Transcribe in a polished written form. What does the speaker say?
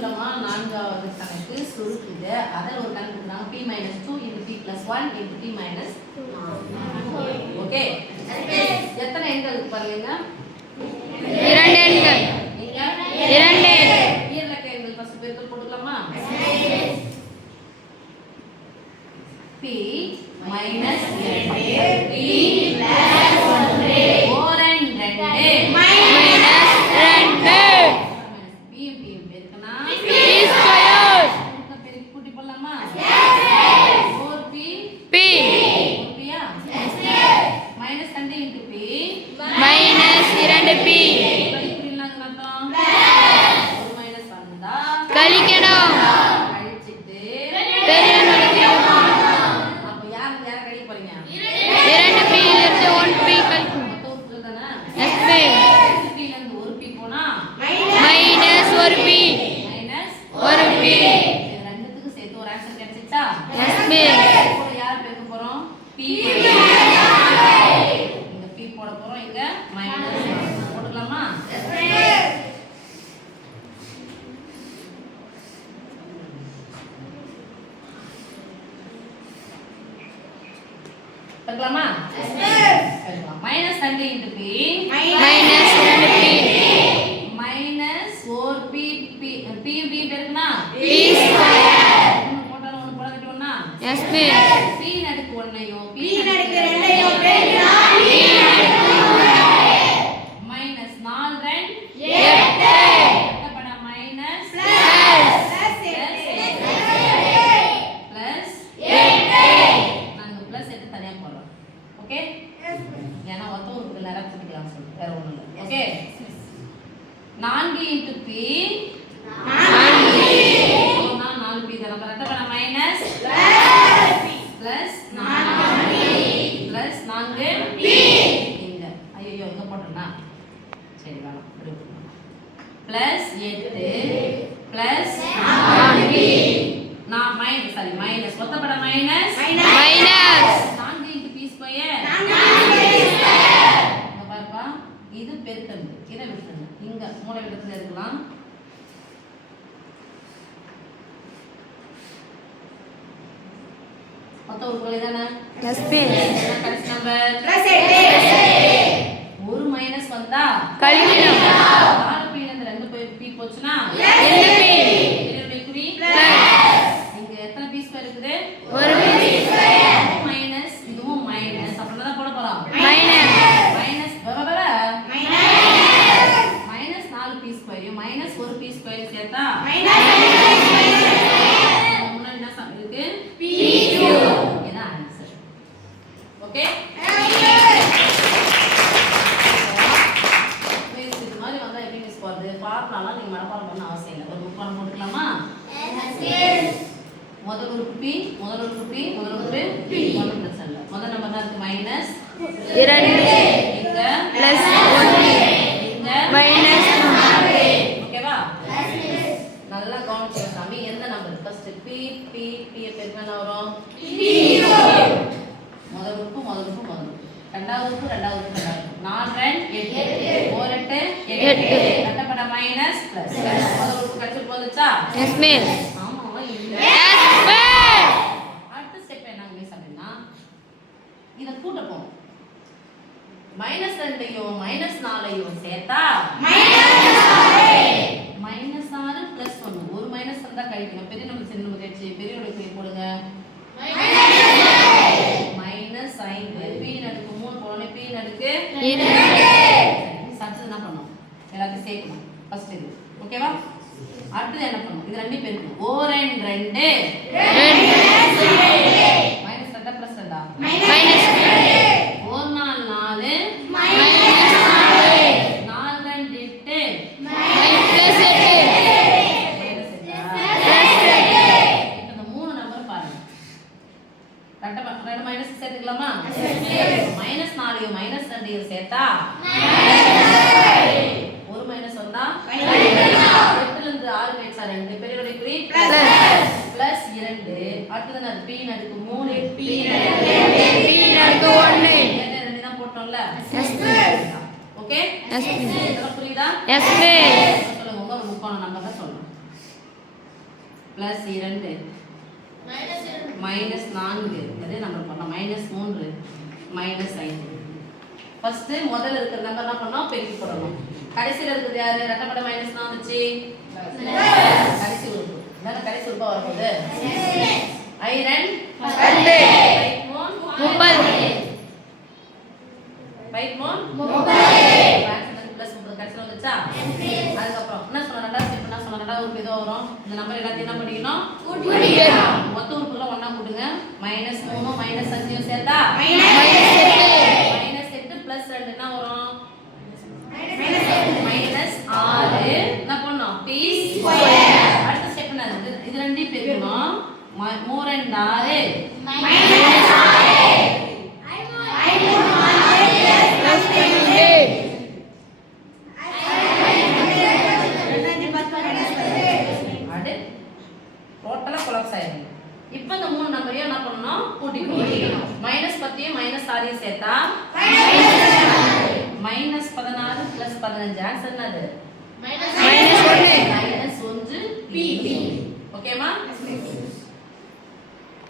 சொல்றோமா நான்காவது கணக்கு சுருக்குது. அதில் ஒரு கணக்கு கொடுத்தாங்க p - 2 × p + 1 × p - ஓகே. எத்தனை எண்கள் இருக்கு பாருங்க. 2 எண்கள். நீங்க 2 இயற்கை எண்கள் ஃபர்ஸ்ட் பெருக்கல் போட்டுக்கலாமா? p - 2 p + 1 ஓரன் 2 கழிக்கணும். கழிச்சிட்டு பெரிய நடுக்கு அப்ப யார் கழிக்க போறீங்க? 2p இலிருந்து 1p கழிக்கணும். மொத்தம் உட்குறது தானே? sp 2p ல இருந்து 1p போனா -1p -1p இது ரெண்டுத்துக்கு சேர்த்து ஒரு ஆன்சர் கிடைச்சிச்சா? sp இப்போ யார் பெருக்க போறோம்? p இங்க p போட போறோம். இங்க மைனஸ் போட்டுக்கலாமா? பார்க்கலாமா? -2 × p -2p -4p p பெருக்குனா p² ஒன்னு போட்டாலும் ஒன்னு போடாதே ஒண்ணா sp p நடுக்கு 1 ஐயோ p நடுக்கு 2 ஐயோ பெருக்குனா -4 2 8 கட்டப்பட மைனஸ் நாங்க பிளஸ் எடுத்து தனியா போடுறோம். ஓகே? ஏன்னா ஒருத்தருக்கு நேரா கூட்டிக்கலாம் சொல்லு. வேற ஒண்ணும் இல்ல. ஓகே? 4 × p 4p தான் நம்ம கட்டப்பட மைனஸ் பிளஸ் 4p இங்க ஐயோ எங்க போட்டேன்னா சரி வேணாம் பிளஸ் 8 பிளஸ் 4p நான் மைனஸ் மொத்தப்பட மைனஸ் 4 × p ஸ்கொயர் இங்க பாருப்பா இது பெருக்கல் இத விட்டுருங்க இங்க மூலை விடத்துல இருக்கலாம் மொத்த உருக்களை தானே sp கடைசி நம்பர் ஒரு மைனஸ் வந்தா கழிக்கணும். 4p ல இருந்து 2p போச்சுனா 2p இதனுடைய குறி இங்க எத்தனை p ஸ்கொயர் இருக்குது? 1p மைனஸ் இதுவும் மைனஸ் அப்படினா தான் போட போறோம். Minus minus 4p square minus 1p square சேர்த்தா முன்னாடி என்ன சம் இருக்கு? p³ இதான் ஆன்சர். ஓகே? இது மாதிரி வந்தா எப்படி மிஸ் போறது? ஃபார்முலாலாம் நீங்க மனப்பாடம் பண்ண அவசியம் இல்லை. ஒரு முப்பாடம் போட்டுக்கலாமா? முதல் உறுப்பு p முதல் உறுப்பு p ஒன்றும் பிரச்சனை இல்லை. முதல் நம்பர் தான் இருக்கு மைனஸ் 2 இங்க பிளஸ் 1 இங்க மைனஸ் 4 ஓகேவா? நல்லா கவனிச்சுங்க சாமி. எந்த நம்பர் ஃபர்ஸ்ட் p பெருக்கல் என்ன வரும்? முதல் உறுப்பு ரெண்டாவது உறுப்பு 4 2 8 4 8 8 கட்டப்பட மைனஸ் பிளஸ் முதல் உறுப்பு கழிச்சு போந்துச்சா? sp ஆமா இல்ல. sp அடுத்த ஸ்டெப் என்னங்க மிஸ் அப்படினா இத கூட்ட போறோம். -2ஐயும் -4ஐயும் சேர்த்தா -6 பிளஸ் 1 ஒரு மைனஸ் வந்தா கழிக்கணும். பெரிய நம்பர் சின்ன நம்பர் வெச்சு பெரியயோட குறி போடுங்க. -5 p நடுக்கு 3 போறோனே p நடுக்கு சத்து என்ன பண்ணனும்? எல்லாத்தையும் சேர்க்கணும். ஃபர்ஸ்ட் இது ஓகேவா? அடுத்து என்ன பண்ணனும்? இது ரெண்டையும் பெருக்கணும். ஓரன் 2 மைனஸ் 2 பிளஸ் 2 மைனஸ் 2 ஒரு நாள் 4 மைனஸ் 4 4 2 8 மைனஸ் 8 இப்போ இந்த மூணு நம்பர் பாருங்க. ரெண்டு மைனஸ் சேர்த்துக்கலாமா? -4ஐயும் -2ஐயும் சேர்த்தா ஒரு மைனஸ் வந்தா 8 ல இருந்து 6 கழிச்சா 2 பெரியயோட குறி பிளஸ் 2 அடுத்து என்ன? p நடுக்கு 3 p நடுக்கு 1 ரெண்டு தான் போட்டோம்ல. sp okay? sp இதெல்லாம் புரியுதா? sp சொல்லுங்க உங்க முக்கோண நம்பர் தான் சொல்லணும். பிளஸ் 2 மைனஸ் 4 அதே நம்பர் பண்ணோம் மைனஸ் 3 மைனஸ் 5. ஃபர்ஸ்ட் முதல்ல இருக்கிற நம்பர் என்ன பண்ணோம் பெருக்கி போடணும். கடைசியில் இருக்கிறது யாரு ரெட்டப்பட மைனஸ் தான் வந்துச்சு கடைசி உறுப்பு இதான கடைசி உறுப்பா வரப்போகுது. ஐரன் 30 பிளஸ் 30 கடைசியில் வந்துச்சா. அதுக்கப்புறம் என்ன சொன்ன ரெண்டாவது ஸ்டெப் என்ன சொன்ன ரெண்டாவது உறுப்பு ஏதோ வரும். இந்த நம்பர் எல்லாத்தையும் என்ன பண்ணிக்கணும் மொத்த உறுப்புகளை ஒண்ணா கூட்டுங்க. மைனஸ் 3 மைனஸ் 5 சேர்த்தா மைனஸ் 8 பிளஸ் 2 என்ன வரும் மைனஸ் 6. என்ன பண்ணோம் டி ஸ்கொயர். அடுத்த ஸ்டெப் என்னது இது ரெண்டையும் பெருக்கணும். 3 2 6 டோட்டலா கொலாப்ஸ் ஆயிடும். இப்போ இந்த மூணு நம்பரையும் என்ன பண்ணணும் கூட்டிக்கணும். மைனஸ் 10 மைனஸ் 6 சேர்த்தா மைனஸ் 16 பிளஸ் 15 ஆன்சர் என்னது